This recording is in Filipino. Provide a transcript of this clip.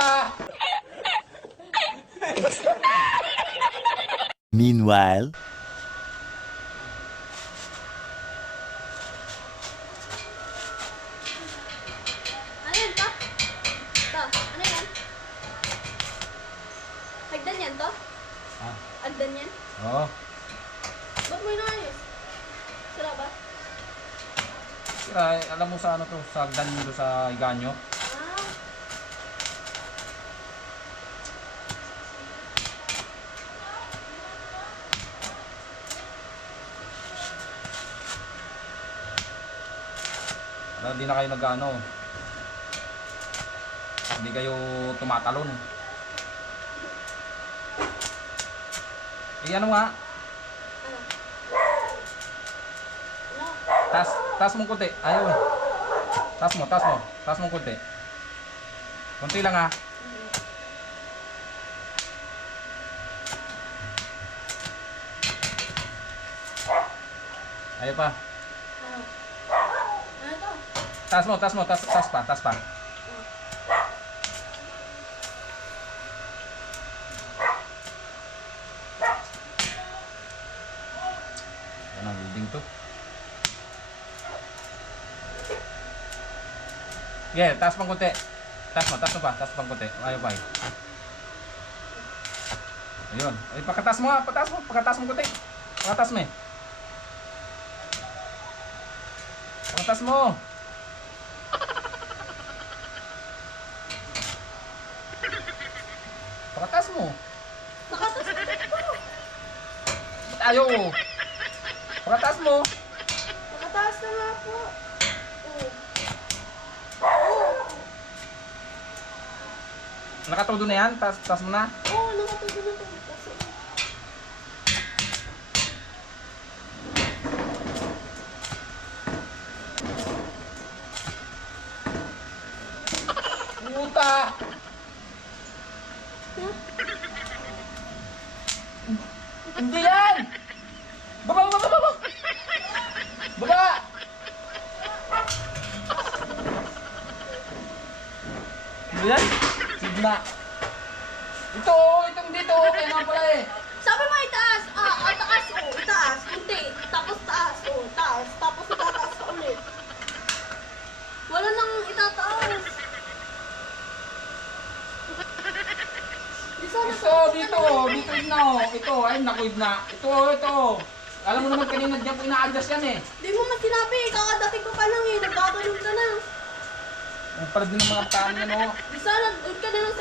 Puta! Meanwhile, Ano yan to? To, ano yan? Hagdan yan to? Ha? Hagdan yan? Oo. Ba't mo inaayos? Sira ba? Sira, alam mo sa ano to, sa hagdan mo sa Iganyo? Ah, Ano, di na kayo nag-ano. Hindi kayo tumatalon. Eh ano nga? ano? Ano? Taas mong kunti. Ayaw eh. Taas mong kunti. Kunti lang ha. Ayaw pa. Ano? Ano to? Taas pa. Yan ang building to. Yeah, taas pang konti. Taas mo pang konti. Ayaw pa eh. Ayun. Ay, pagkataas mo nga, pagkataas mo konti. Pagkataas mo eh. Pagkataas mo. Pagkataas mo. Nakatas ko po! Ba't ayaw? Pagkataas mo. Nakataas na nga po! Oo. Oo! Nakatudo na yan? Taas mo na? Oo, nakatudo na to. Kasi, Puta! Hindi yan! Baba! Baba! Hindi yan? Sigla. Itong dito, okay naman pala eh. sabi mo itaas! Taas! Itaas! Kunti! Tapos taas! Taas! Tapos itataas ka ulit. Wala nang itataas! Di sana Dito na oh. Ito, ay nakuid na. Ito. Alam mo naman kanina diyan po ina-adjust yan eh. Di mo man sinabi, kakadating ko pa lang eh, nagkatulog ka na. Ang pala din ng mga paan yan oh. Di sana, doon ka na lang